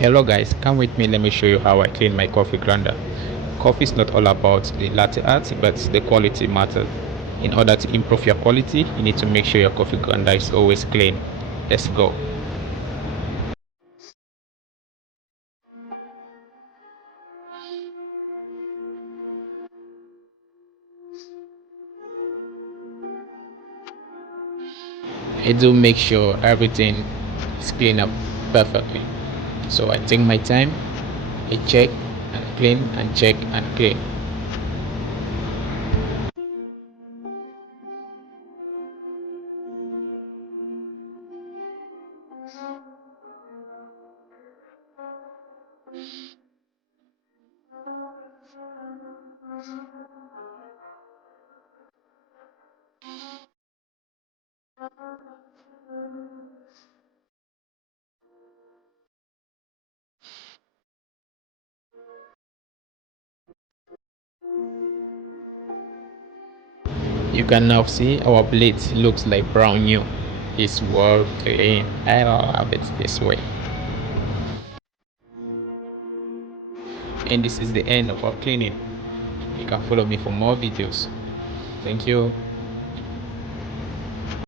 Hello guys, come with me, let me show you how I clean my coffee grinder. Coffee is not all about the latte art, but the quality matters. In order to improve your quality, you need to make sure your coffee grinder is always clean. Let's go. I do make sure everything is cleaned up perfectly. So I take my time, I check and clean and check and clean. You can now see our blade looks like brown new. It's well clean. I love it this way. And this is the end of our cleaning. You can follow me for more videos. Thank you.